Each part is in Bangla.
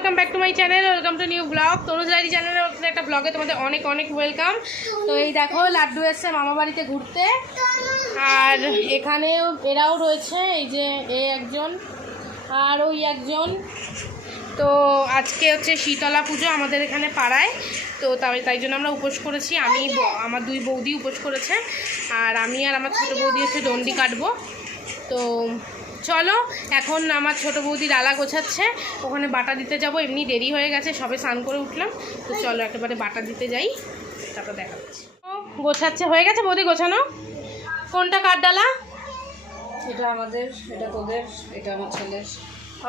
Welcome back to my channel, welcome to new blog. Tanuj diary চ্যানেলের একটা ব্লগে তোমাদের অনেক অনেক ওয়েলকাম। তো এই দেখো লাড্ডু এসছে মামা বাড়িতে ঘুরতে, আর এখানেও এরাও রয়েছে, এই যে এই একজন আর ওই একজন। তো আজকে হচ্ছে শীতলা পুজো আমাদের এখানে পাড়ায়, তো তাই জন্য আমরা উপোস করেছি। আমি আমার দুই বৌদি উপোস করেছে, আর আমি আর আমার ছোটো বৌদি হচ্ছে ডন্ডি কাটবো। তো চলো এখন আমার ছোটো বৌদি ডালা গোছাচ্ছে, ওখানে বাটা দিতে যাব। এমনি দেরি হয়ে গেছে, সবে স্নান করে উঠলাম। তো চলো একেবারে বাটা দিতে যাই, তারপর দেখা যাচ্ছে। গোছাচ্ছে, হয়ে গেছে বৌদি গোছানো। কোনটা কার ডালা? এটা আমাদের, এটা তোদের, এটা আমার ছেলের।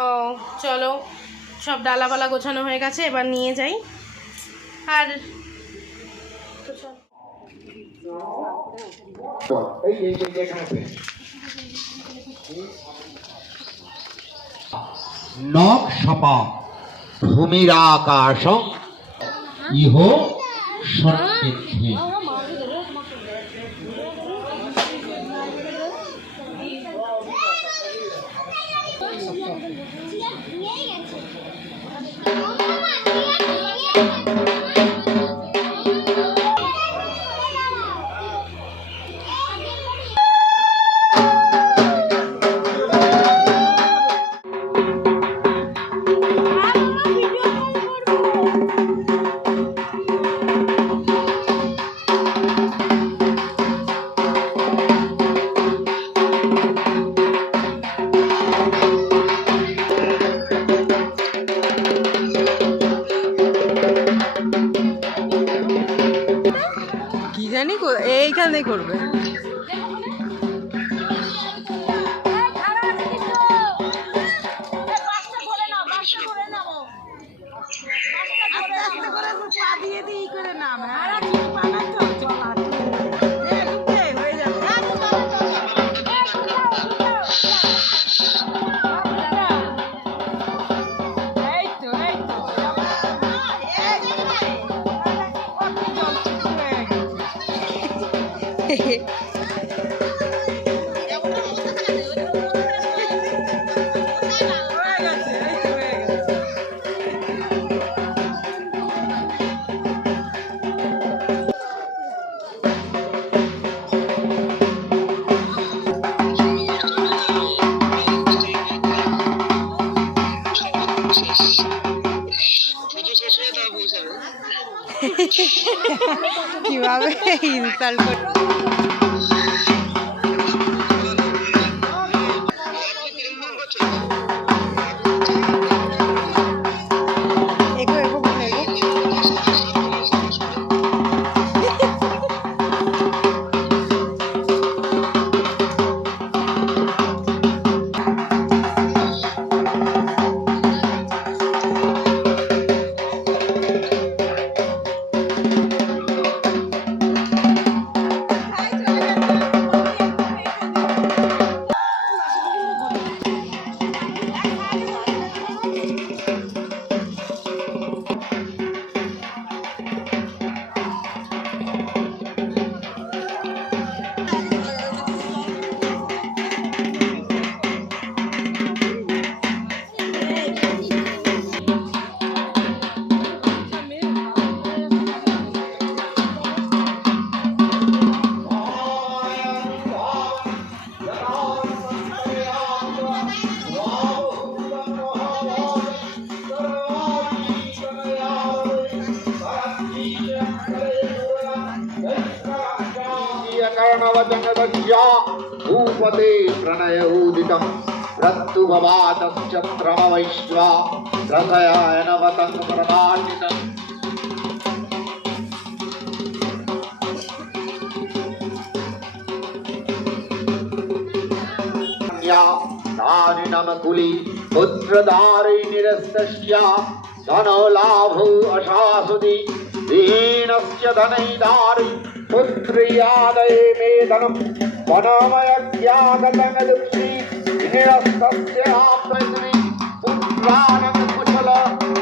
ও চলো, সব ডালাপালা গোছানো হয়ে গেছে, এবার নিয়ে যাই। আর নখ সপা ভূমিরাকাশং ইহ সন্নিধি। কি জানি এইখানে করবে। কিভাবে ইনস্টল করতে भूपते प्रणय उदितं रत्तु भवातश्च त्रमवैश्वा रथयानवतं प्रमाणितम्। दानिनमकुली पुत्रदारै निरस्तस्य धनो लाभो अशासुदि दीनस्य धनैदारि पुत्र्यादये मे धनं वनमयज्ञागतनदुक्षी निरस्तस्य आप्तस्मि पुत्रानकुशल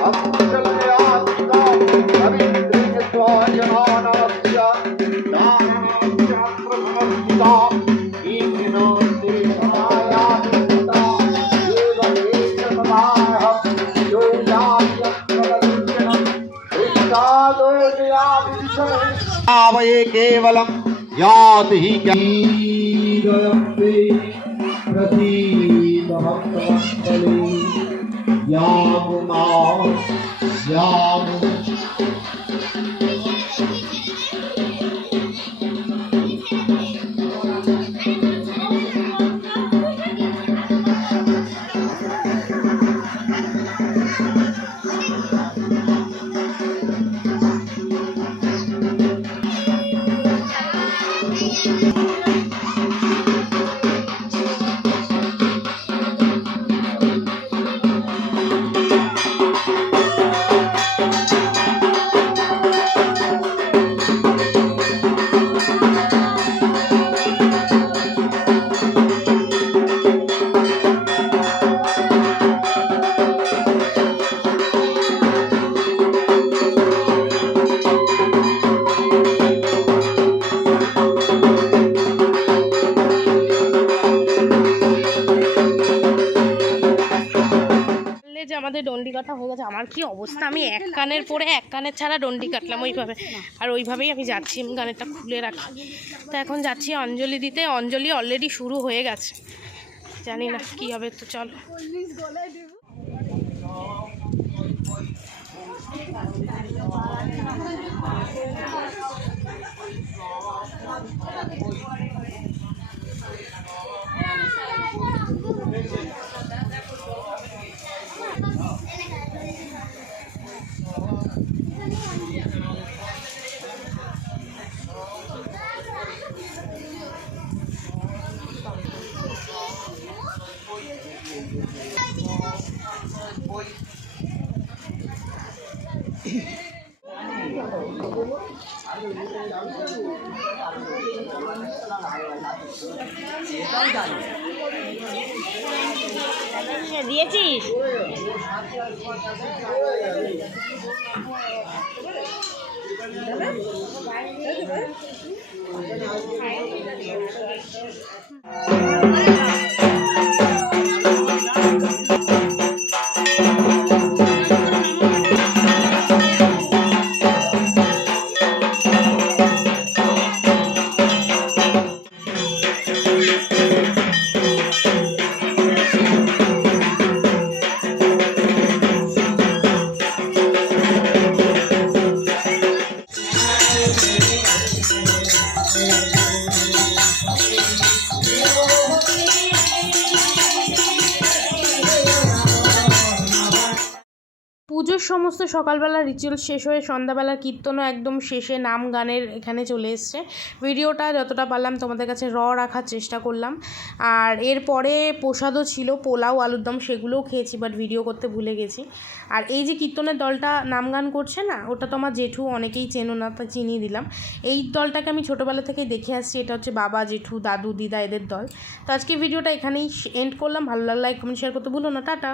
अकुशलयात्रिका रवीन्द्रेण स्वजनानस्य दानशास्त्रसमर्पिता कीर्तिनोऽस्ति समायातिता योगेश समाह योगाय भावये केवलं याति हि जयन्ते प्रसीदभक्तवत्सले यामुना यामुना যে আমাদের ডন্ডি কাটা হয়ে গেছে। আমার কি অবস্থা, আমি এক কানের পরে এক কানের ছাড়া ডন্ডি কাটলাম ওইভাবে, আর ওইভাবেই আমি যাচ্ছি। আমি কানেরটা খুলে রাখি। তো এখন যাচ্ছি অঞ্জলি দিতে। অঞ্জলি অলরেডি শুরু হয়ে গেছে, জানি না কি হবে। তো চলো। দিয়েছিস? পুজোর সমস্ত সকালবেলা রিচুয়াল শেষ হয়ে সন্ধ্যাবেলার কীর্তনও একদম শেষে, নাম গানের এখানে চলে এসছে। ভিডিওটা যতটা পারলাম তোমাদের কাছে রাখার চেষ্টা করলাম। আর এরপরে প্রসাদও ছিল, পোলাও আলুর দম, সেগুলোও খেয়েছি, বাট ভিডিও করতে ভুলে গেছি। আর এই যে কীর্তনের দলটা নাম গান করছে না, ওটা তো আমার জেঠু, অনেকেই চেনো না, তা চিনিয়ে দিলাম। এই দলটাকে আমি ছোটোবেলা থেকেই দেখে আসছি। এটা হচ্ছে বাবা, জেঠু, দাদু, দিদা এদের দল। তো আজকে ভিডিওটা এখানেই এন্ড করলাম। ভালো লাগলে লাইক কমেন্ট শেয়ার করতে ভুলো না। টাটা।